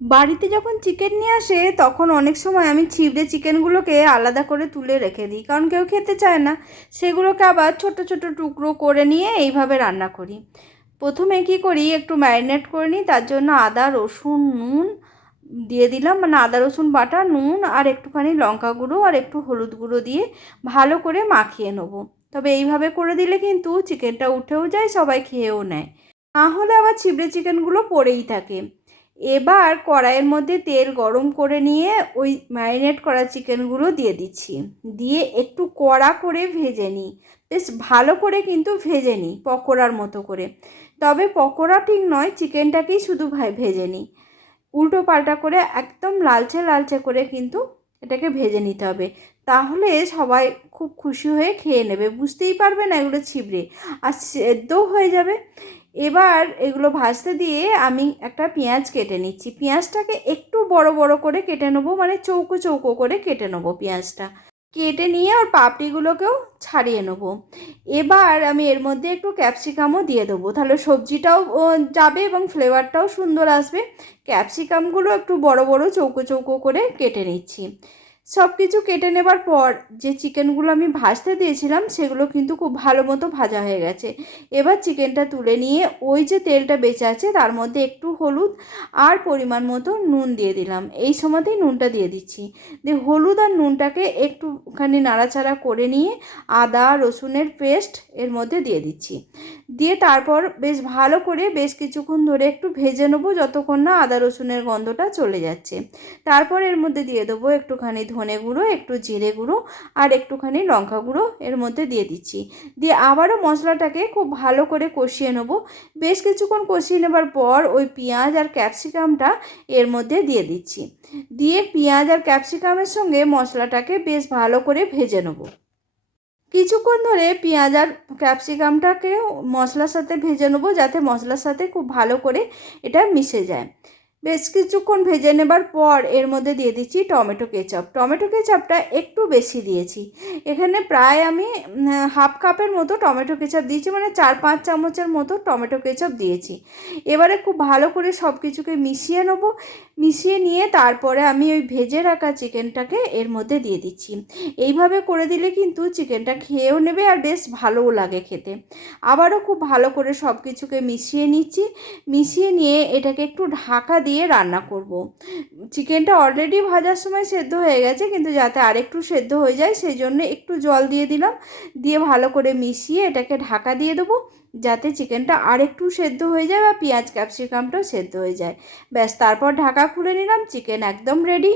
বাড়িতে যখন চিকেন নিয়ে আসে, তখন অনেক সময় আমি ছিবড়ে চিকেনগুলোকে আলাদা করে তুলে রেখে দিই, কারণ কেউ খেতে চায় না। সেগুলোকে আবার ছোট ছোট টুকরো করে নিয়ে এইভাবে রান্না করি। প্রথমে কি করি, একটু ম্যারিনেট করে নিই, তার জন্য আদা, রসুন, নুন দিয়ে দিলাম মানে আদা, রসুন, বাটা, নুন আর একটুখানি লঙ্কা গুঁড়ো আর একটু হলুদ গুঁড়ো দিয়ে ভালো করে মাখিয়ে নেব। তবে এইভাবে করে দিলে কিন্তু চিকেনটা উঠেও যায়, সবাই খেয়েও নেয়। না হলে আবার ছিবড়ে চিকেনগুলো পড়েই থাকে। এবার কড়াইয়ের মধ্যে তেল গরম করে নিয়ে ওই ম্যারিনেট করা চিকেনগুলো দিয়ে দিচ্ছি। দিয়ে একটু কড়া করে ভেজে নিই। বেশ ভালো করে কিন্তু ভেজে নিই পকোড়ার মতো করে। তবে পকোড়া ঠিক নয়, চিকেনটাকেই শুধু ভাই ভেজে নিই। উল্টো পাল্টা করে একদম লালচে লালচে করে কিন্তু এটাকে ভেজে নিতে হবে। তাহলে সবাই খুব খুশি হয়ে খেয়ে নেবে। বুঝতেই পারবে না এগুলো ছিবড়ে। আর সেদ্ধও হয়ে যাবে। এবার এগুলো ভাজতে দিয়ে আমি একটা পেঁয়াজ কেটে নিচ্ছি। পেঁয়াজটাকে একটু বড় বড় করে কেটে নেব মানে চৌকো চৌকো করে কেটে নেব পেঁয়াজটা। কেটে নিয়ে ওর পাপড়িগুলোকেও ছাড়িয়ে নেব। এবার আমি এর মধ্যে একটু ক্যাপসিকামও দিয়ে দেবো। তাহলে সবজিটাও যাবে এবং ফ্লেভারটাও সুন্দর আসবে। ক্যাপসিকামগুলো একটু বড় বড় চৌকো চৌকো করে কেটে নিচ্ছি। সব কিছু কেটে নেবার পর যে চিকেনগুলো আমি ভাজতে দিয়েছিলাম, সেগুলো কিন্তু খুব ভালো মতো ভাজা হয়ে গেছে। এবার চিকেনটা তুলে নিয়ে ওই যে তেলটা বেঁচে আছে, তার মধ্যে একটু হলুদ আর পরিমাণ মতো নুন দিয়ে দিলাম। এই সময়তেই নুনটা দিয়ে দিচ্ছি। দিয়ে হলুদ আর নুনটাকে একটুখানি নাড়াচাড়া করে নিয়ে আদা, রসুনের পেস্ট এর মধ্যে দিয়ে দিচ্ছি। দিয়ে তারপর বেশ ভালো করে বেশ কিছুক্ষণ ধরে একটু ভেজে নেব, যতক্ষণ না আদা, রসুনের গন্ধটা চলে যাচ্ছে। তারপর এর মধ্যে দিয়ে দেবো একটুখানি ধনে গুঁড়ো, একটু জিরে গুঁড়ো আর একটুখানি লঙ্কা গুঁড়ো এর মধ্যে দিয়ে দিচ্ছি। দিয়ে আবারও মশলাটাকে খুব ভালো করে কষিয়ে নেব। বেশ কিছুক্ষণ কষিয়ে নেবার পর ওই পেঁয়াজ আর ক্যাপসিকামটা এর মধ্যে দিয়ে দিচ্ছি। দিয়ে পেঁয়াজ আর ক্যাপসিকামের সঙ্গে মশলাটাকে বেশ ভালো করে ভেজে নেব। কিছুক্ষণ ধরে পেঁয়াজ আর ক্যাপসিকামটাকে মশলার সাথে ভেজে নেব যাতে মশলার সাথে খুব ভালো করে এটা মিশে যায়। বেশ কিছুক্ষণ ভেজে নেবার পর এর মধ্যে দিয়ে দিচ্ছি টমেটো কেচাপ। টমেটো কেচাপটা একটু বেশি দিয়েছি। এখানে প্রায় আমি হাফ কাপের মতো টমেটো কেচাপ দিয়েছি মানে চার পাঁচ চামচের মতো টমেটো কেচাপ দিয়েছি। এবারে খুব ভালো করে সব কিছুকে মিশিয়ে নেব। মিশিয়ে নিয়ে তারপরে আমি ওই ভেজে রাখা চিকেনটাকে এর মধ্যে দিয়ে দিচ্ছি। এইভাবে করে দিলে কিন্তু চিকেনটা খেয়েও নেবে আর বেশ ভালোও লাগে খেতে। আবারও খুব ভালো করে সব কিছুকে মিশিয়ে নিচ্ছি। মিশিয়ে নিয়ে এটাকে একটু ঢাকা দিয়ে রান্না করব। চিকেনটা অলরেডি ভাজার সময় সেদ্ধ হয়ে গেছে, কিন্তু যাতে আরেকটু সেদ্ধ হয়ে যায়, সেই জন্য একটু জল দিয়ে দিলাম। দিয়ে ভালো করে মিশিয়ে এটাকে ঢাকা দিয়ে দেবো, যাতে চিকেনটা আরেকটু সেদ্ধ হয়ে যায় বা পেঁয়াজ, ক্যাপসিকামটাও সেদ্ধ হয়ে যায়। ব্যাস, তারপর ঢাকা খুলে নিলাম, চিকেন একদম রেডি